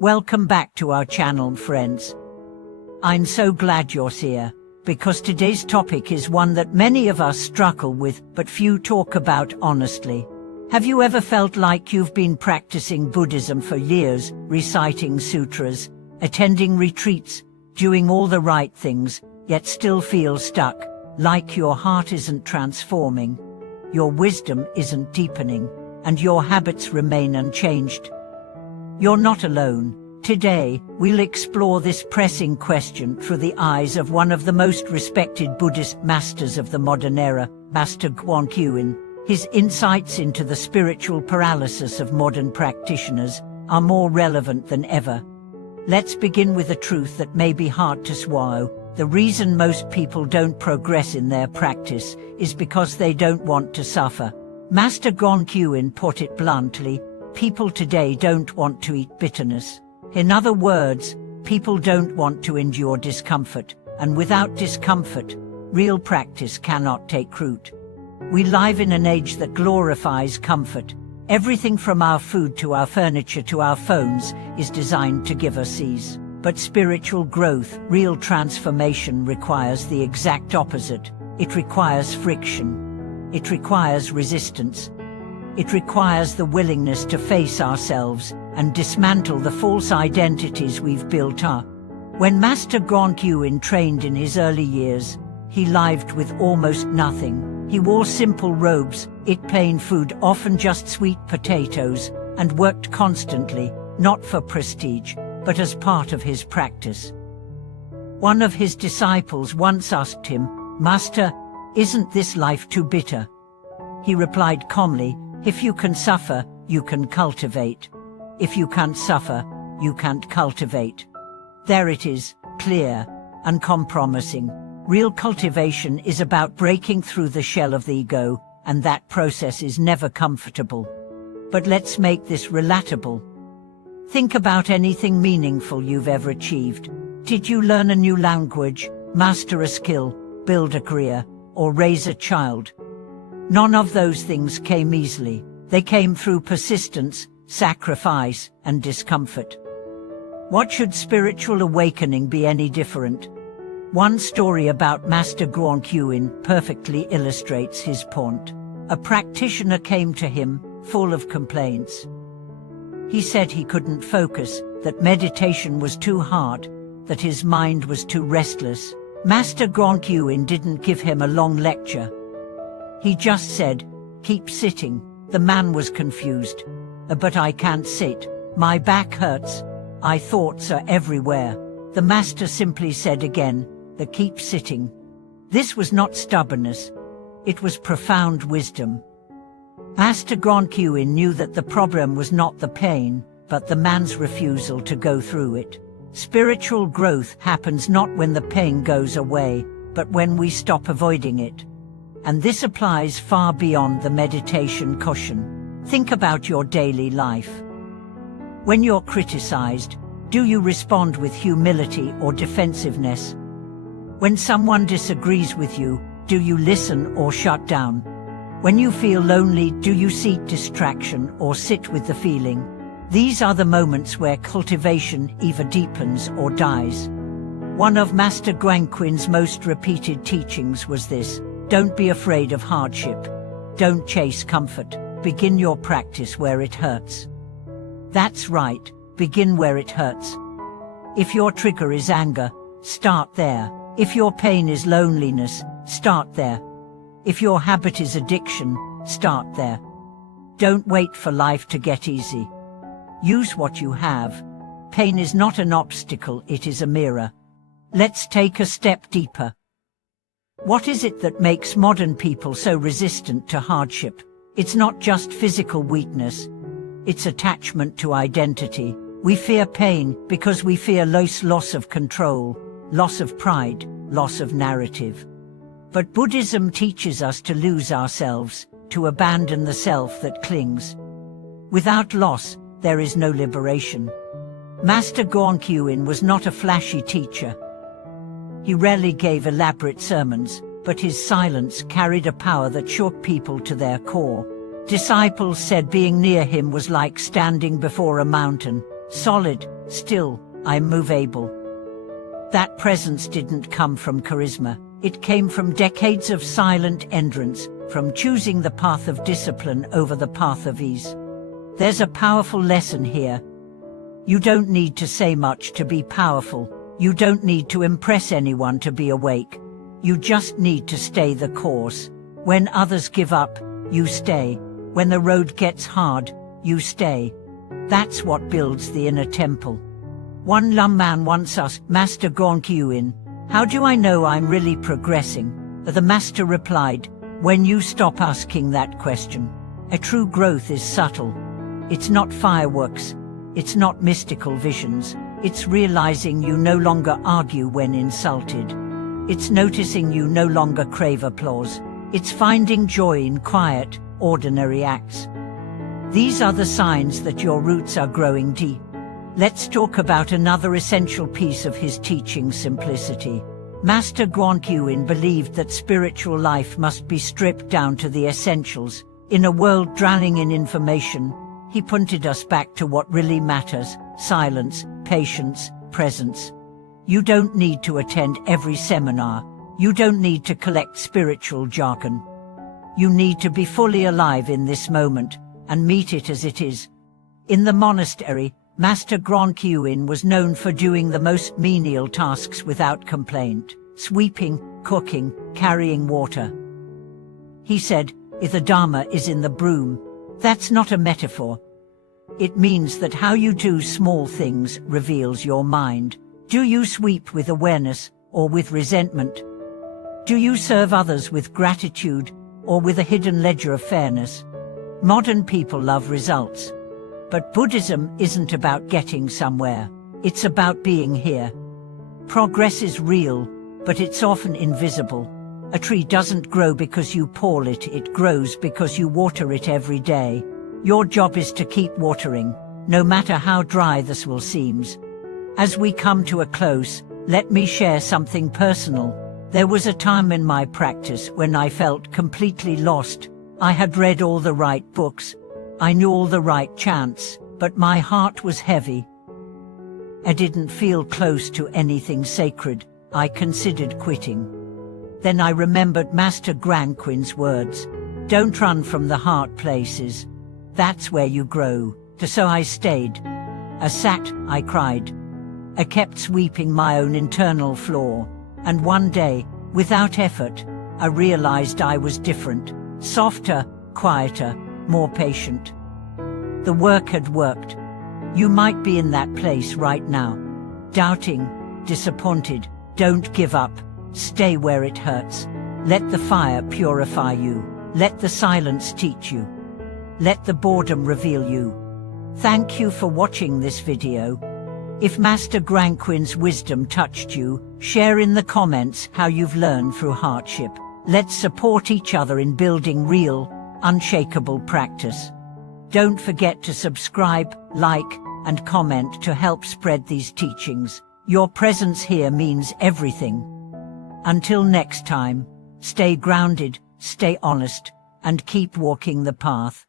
Welcome back to our channel, friends. I'm so glad you're here, because today's topic is one that many of us struggle with, but few talk about honestly. Have you ever felt like you've been practicing Buddhism for years, reciting sutras, attending retreats, doing all the right things, yet still feel stuck, like your heart isn't transforming, your wisdom isn't deepening, and your habits remain unchanged? You're not alone. Today, we'll explore this pressing question through the eyes of one of the most respected Buddhist masters of the modern era, Master Guangqin. His insights into the spiritual paralysis of modern practitioners are more relevant than ever. Let's begin with a truth that may be hard to swallow. The reason most people don't progress in their practice is because they don't want to suffer. Master Guangqin put it bluntly: people today don't want to eat bitterness. In other words, people don't want to endure discomfort, and without discomfort, real practice cannot take root. We live in an age that glorifies comfort. Everything from our food to our furniture to our phones is designed to give us ease. But spiritual growth, real transformation, requires the exact opposite. It requires friction. It requires resistance. It requires the willingness to face ourselves and dismantle the false identities we've built up. When Master Guangqin trained in his early years, he lived with almost nothing. He wore simple robes, ate plain food, often just sweet potatoes, and worked constantly, not for prestige, but as part of his practice. One of his disciples once asked him, "Master, isn't this life too bitter?" He replied calmly, "If you can suffer, you can cultivate. If you can't suffer, you can't cultivate." There it is, clear, uncompromising. Real cultivation is about breaking through the shell of the ego, and that process is never comfortable. But let's make this relatable. Think about anything meaningful you've ever achieved. Did you learn a new language, master a skill, build a career, or raise a child? None of those things came easily. They came through persistence, sacrifice, and discomfort. What should spiritual awakening be any different? One story about Master Guangqin perfectly illustrates his point. A practitioner came to him, full of complaints. He said he couldn't focus, that meditation was too hard, that his mind was too restless. Master Guangqin didn't give him a long lecture. He just said, "Keep sitting." The man was confused. "But I can't sit. My back hurts. My thoughts are everywhere." The master simply said again, "Keep sitting." This was not stubbornness. It was profound wisdom. Master Guangqin knew that the problem was not the pain, but the man's refusal to go through it. Spiritual growth happens not when the pain goes away, but when we stop avoiding it. And this applies far beyond the meditation cushion. Think about your daily life. When you're criticized, do you respond with humility or defensiveness? When someone disagrees with you, do you listen or shut down? When you feel lonely, do you seek distraction or sit with the feeling? These are the moments where cultivation either deepens or dies. One of Master Guangqin's most repeated teachings was this: don't be afraid of hardship. Don't chase comfort. Begin your practice where it hurts. That's right, begin where it hurts. If your trigger is anger, start there. If your pain is loneliness, start there. If your habit is addiction, start there. Don't wait for life to get easy. Use what you have. Pain is not an obstacle, it is a mirror. Let's take a step deeper. What is it that makes modern people so resistant to hardship? It's not just physical weakness. It's attachment to identity. We fear pain because we fear loss of control, loss of pride, loss of narrative. But Buddhism teaches us to lose ourselves, to abandon the self that clings. Without loss, there is no liberation. Master Guangqin was not a flashy teacher. He rarely gave elaborate sermons, but his silence carried a power that shook people to their core. Disciples said being near him was like standing before a mountain, solid, still, I'm movable. That presence didn't come from charisma. It came from decades of silent endurance, from choosing the path of discipline over the path of ease. There's a powerful lesson here. You don't need to say much to be powerful. You don't need to impress anyone to be awake. You just need to stay the course. When others give up, you stay. When the road gets hard, you stay. That's what builds the inner temple. One Lum man once asked Master Guangqin, "How do I know I'm really progressing?" The master replied, "When you stop asking that question." A true growth is subtle. It's not fireworks. It's not mystical visions. It's realizing you no longer argue when insulted. It's noticing you no longer crave applause. It's finding joy in quiet, ordinary acts. These are the signs that your roots are growing deep. Let's talk about another essential piece of his teaching: simplicity. Master Guangqin believed that spiritual life must be stripped down to the essentials. In a world drowning in information, he pointed us back to what really matters: silence, patience, presence. You don't need to attend every seminar. You don't need to collect spiritual jargon. You need to be fully alive in this moment and meet it as it is. In the monastery, Master Guangqin was known for doing the most menial tasks without complaint: sweeping, cooking, carrying water. He said, "If the Dharma is in the broom, that's not a metaphor. It means that how you do small things reveals your mind. Do you sweep with awareness or with resentment? Do you serve others with gratitude or with a hidden ledger of fairness?" Modern people love results. But Buddhism isn't about getting somewhere. It's about being here. Progress is real, but it's often invisible. A tree doesn't grow because you pull it, it grows because you water it every day. Your job is to keep watering, no matter how dry this will seem. As we come to a close, let me share something personal. There was a time in my practice when I felt completely lost. I had read all the right books. I knew all the right chants, but my heart was heavy. I didn't feel close to anything sacred. I considered quitting. Then I remembered Master Guangqin's words: "Don't run from the hard places. That's where you grow." So I stayed. I sat, I cried. I kept sweeping my own internal floor. And one day, without effort, I realized I was different. Softer, quieter, more patient. The work had worked. You might be in that place right now. Doubting, disappointed. Don't give up. Stay where it hurts. Let the fire purify you. Let the silence teach you. Let the boredom reveal you. Thank you for watching this video. If Master Guangqin's wisdom touched you, share in the comments how you've learned through hardship. Let's support each other in building real, unshakable practice. Don't forget to subscribe, like, and comment to help spread these teachings. Your presence here means everything. Until next time, stay grounded, stay honest, and keep walking the path.